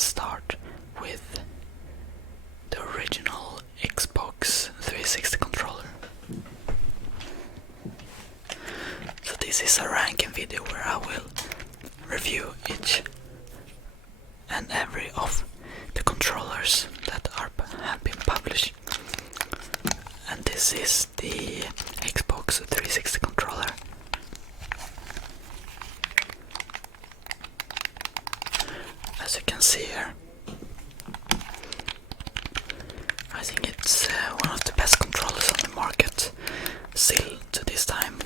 let's start with the original Xbox 360 controller. So this is a ranking video where I will review each and every of the controllers that have been published. And this is the Xbox 360 controller. As you can see here, I think it's one of the best controllers on the market still to this time.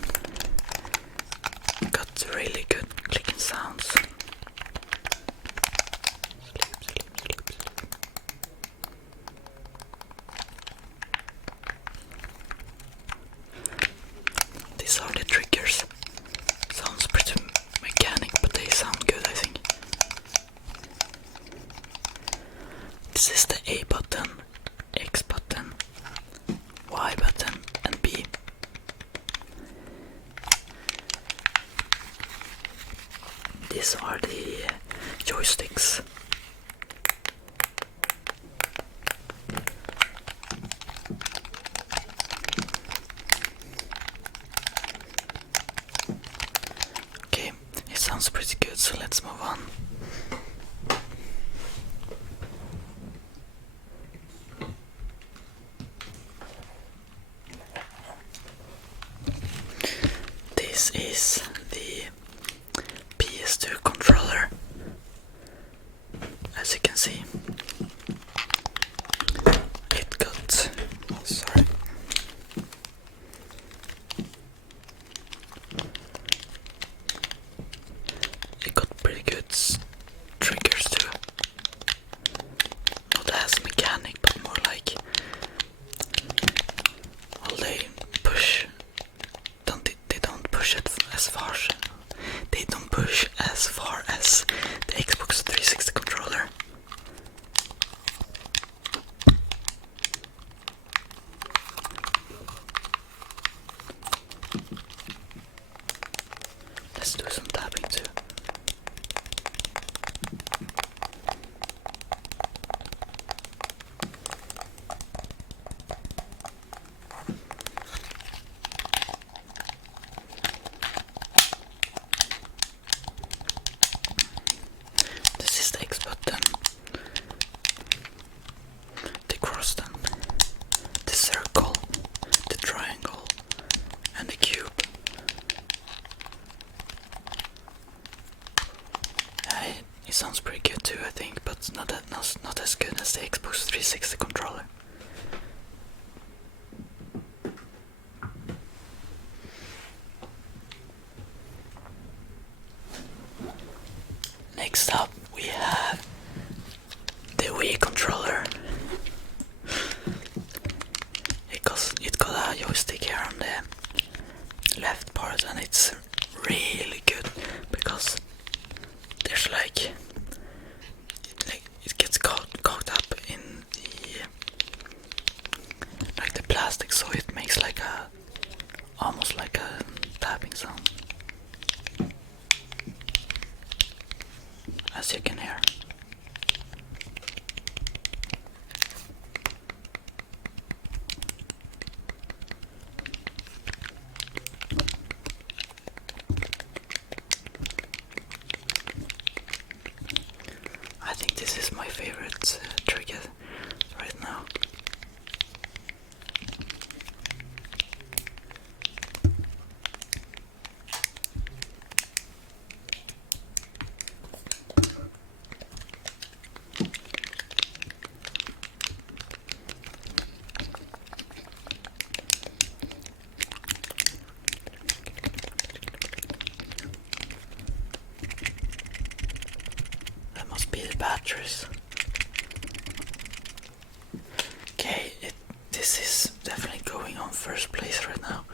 Got really good clicking sounds. These are the triggers. Sounds pretty mechanic, but they sound good, I think. This is the A button, X button, Y button, and B. These are the joysticks. Okay, it sounds pretty good, so let's move on. This is the PS2 controller. As you can see, it got pretty good triggers too. Not as mechanic, but more like, well, they don't push it as far. They don't push as far as the Xbox 360 controller. Let's do some tapping too. This is the X button, the cross button, the circle, the triangle, and the cube. It sounds pretty good too, I think, but not as good as the Xbox 360 controller. Next up, we have the Wii controller. It got a joystick here on the left part, and it's really good because there's like it gets caught up in the plastic, so it makes like almost like a tapping sound, as you can hear. I think this is my favorite trigger right now. That must be the batteries. Okay, this is definitely going on first place right now.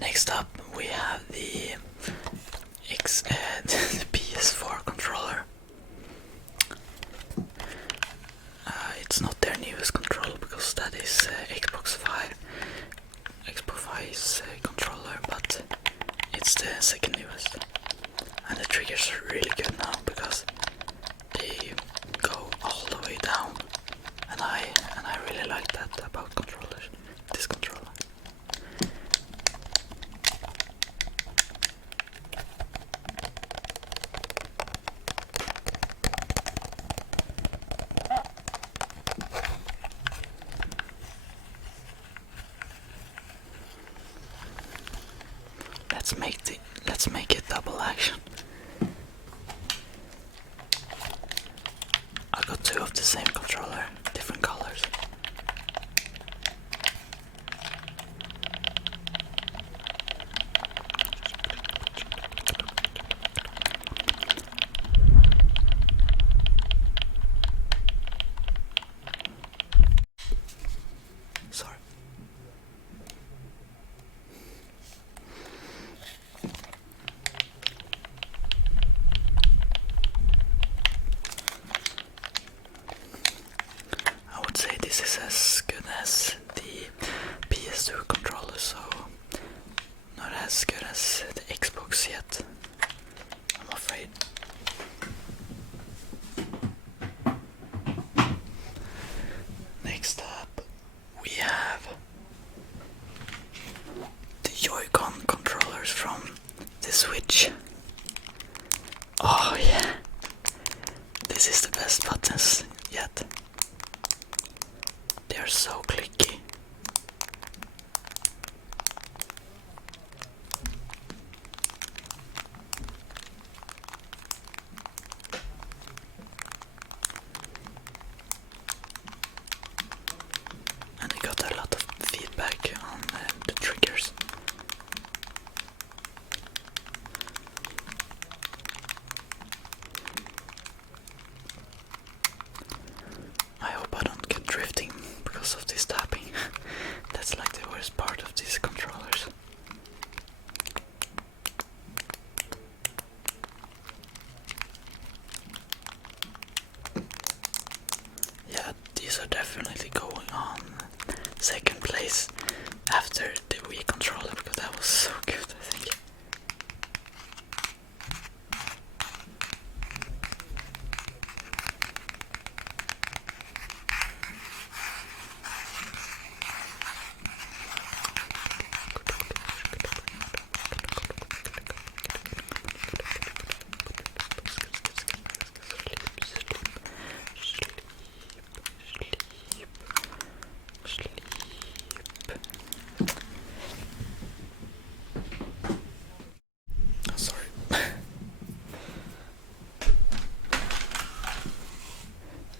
Next up, we have the the PS4 controller. It's not their newest controller because that is Xbox 5 interface controller, but it's the second newest. And the triggers are really good now because they go all the way down, and I really like that about controllers. This controller. Let's make it double action. I got two of the same controller, different colors. Sorry. This is as good as the PS2 controller, so not as good as the Xbox yet, I'm afraid. Next up, we have the Joy-Con controllers from the Switch. Oh yeah, this is the best buttons yet. They are so clicky. And I got a lot of feedback on the triggers. I hope I don't get drifting because of this tapping. That's like the worst part of these controllers. Yeah, these are definitely going on second place after the Wii controller because that was so good, I think.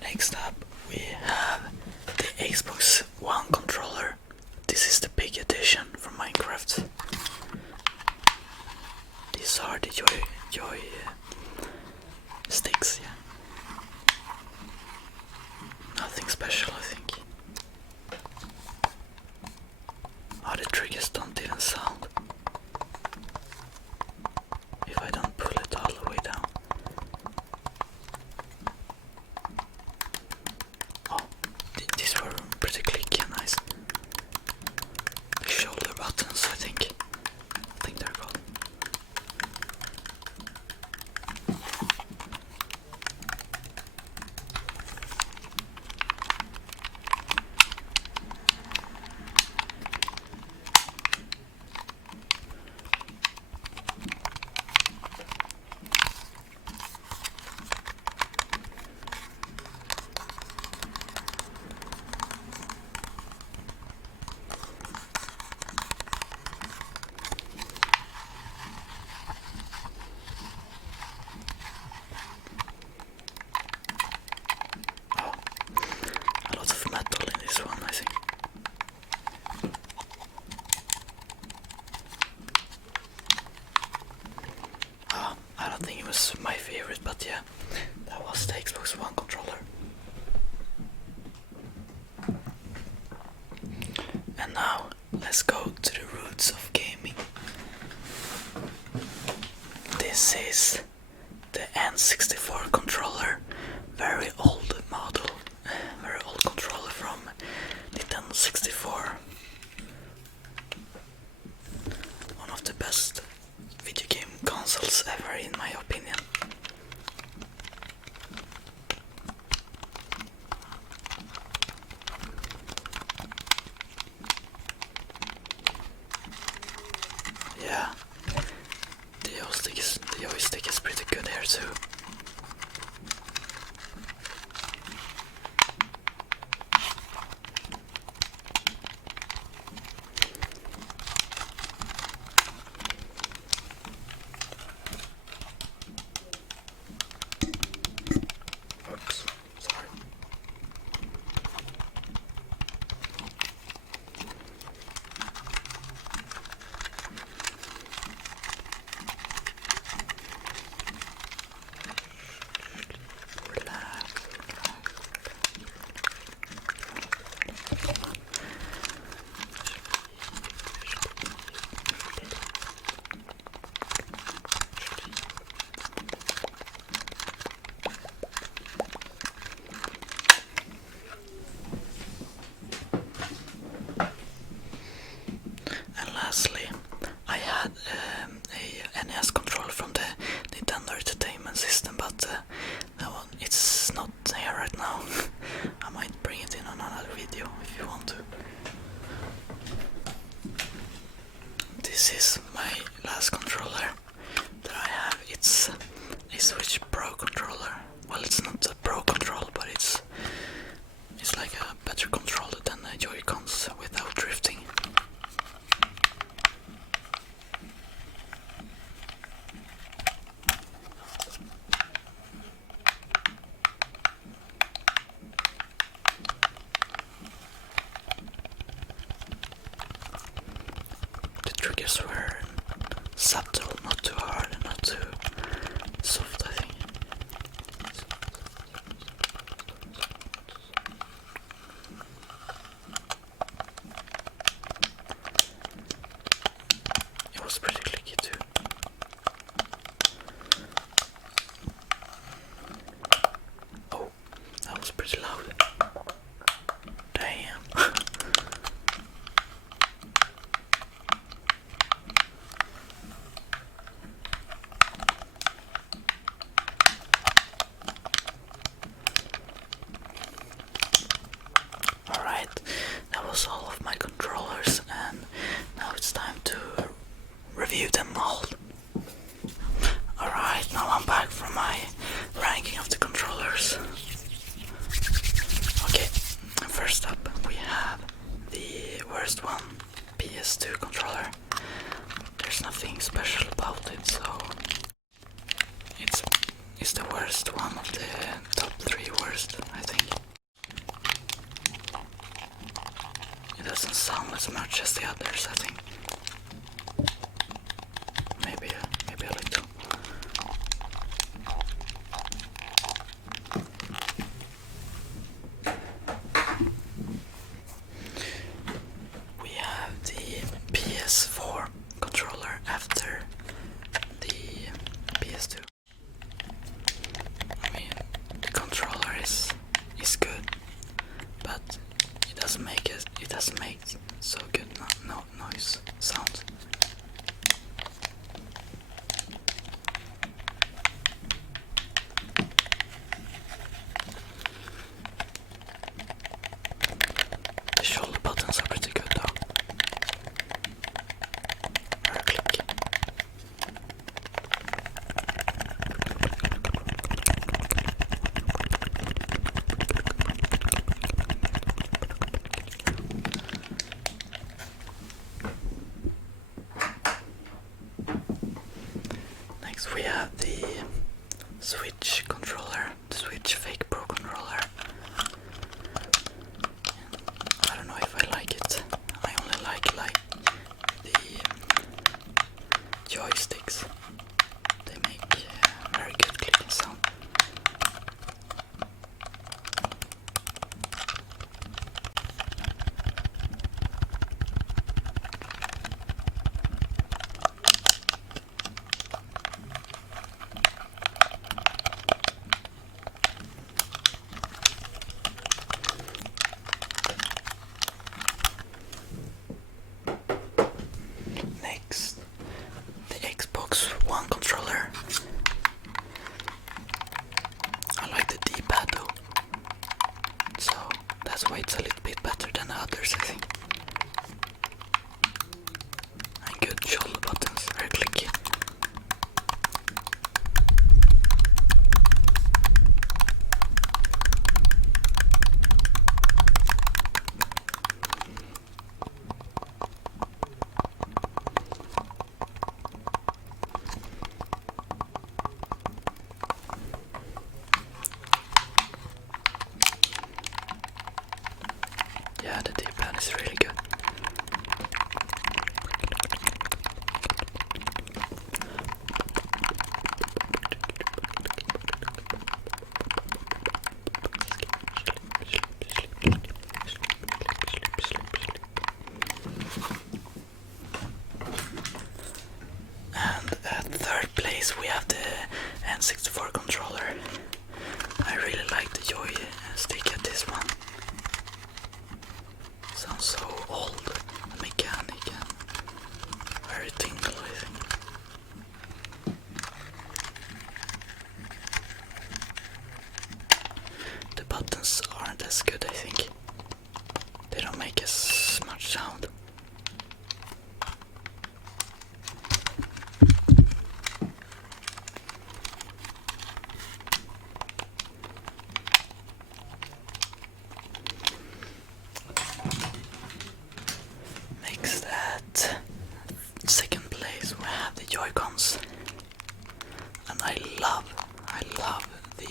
Next up, we have the Xbox One controller. This is the big edition from Minecraft. These are the Joy sticks, yeah. Nothing special, I think. Oh, the triggers don't even sound if I don't pull it all the way down. These were pretty clicky and nice. The shoulder buttons, I think they're called. Metal in this one, I think. I don't think it was my favorite, but yeah, that was the Xbox One controller. And now, let's go to the roots of gaming. This is the N64 controller, very old model, very old controller from Nintendo 64. best video game consoles ever, in my opinion. Yeah, the joystick is pretty good here too. Oops, sorry. And lastly, I had a NES controller from the Nintendo Entertainment System, but that one, it's not here right now. I might bring it in on another video if you want to. This is my last controller that I have. It's a Switch Pro controller. Well, it's not a Pro controller, but it's like a better controller than the Joy-Cons without drifting. The triggers were subtle, not too hard and not too soft, I think. It was pretty clicky too. Oh, that was pretty loud. Damn. Alright, that was all of my controllers, and now it's time to review them all. Alright, now I'm back from my ranking of the controllers. Okay, first up we have the worst one, PS2 controller. There's nothing special about it, so it's the worst one of the top 3 worst, I think. It doesn't sound as much as the others, I think. Maybe a little. We have the PS4 controller after the PS2. I mean, the controller is good, but it doesn't make so good no noise sounds. The shoulder buttons are pretty good though. Very clicky. Next we have the Switch controller, the Switch Fake Pro controller. I don't know if I like it. I only like the joysticks. They make very good clicking sound. place we have the N64 controller. I really like the joy stick at this one. Sounds so old, mechanic and very tingle, I think. The buttons aren't as good, I think. They don't make as much sound. Makes that second place we have the Joy-Cons, and I love the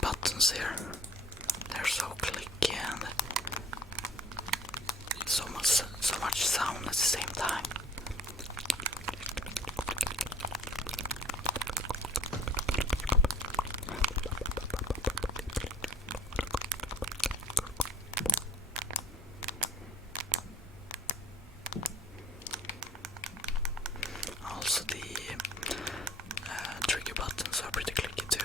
buttons here. They're so clicky and so much sound at the same time. Also the trigger buttons are pretty clicky too.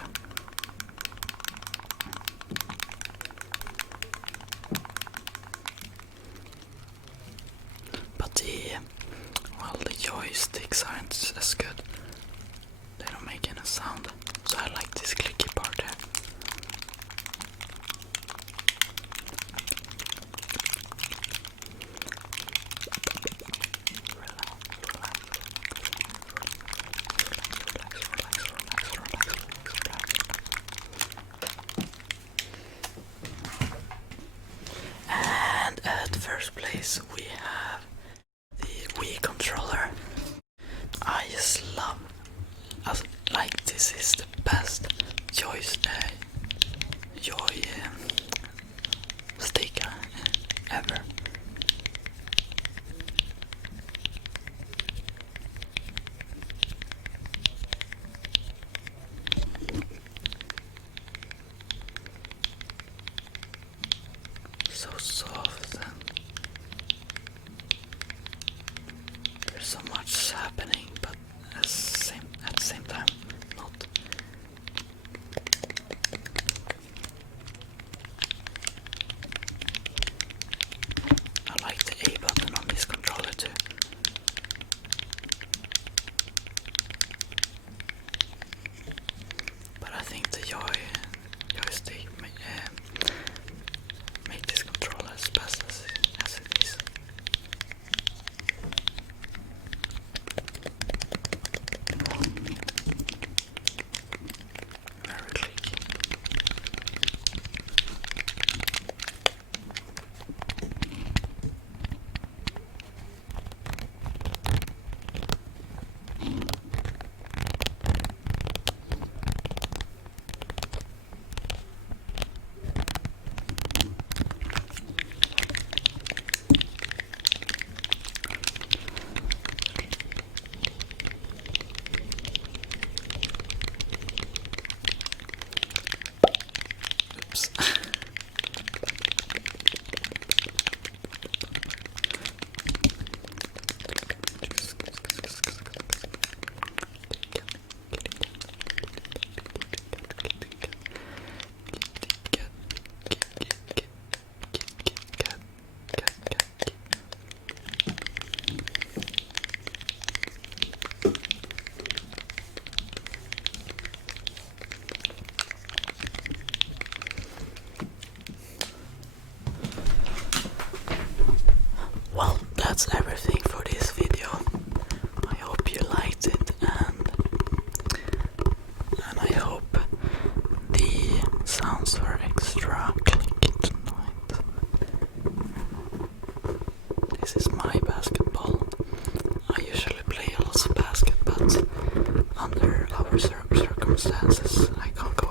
But the joysticks aren't as good. They don't make any sound. So I like this clicky part there. And at first place we have the Wii controller. I just love, like this is the best joy stick ever. So soft and there's so much happening, but at the same time not. I like the A button on this controller too. But I think the joystick make this controller as best as it is. Very clicky. Oops. Well, that's everything for this video. I hope you liked it, and I hope the sounds were extra clicky tonight. This is my basketball. I usually play lots of basket, but under our circumstances I can't go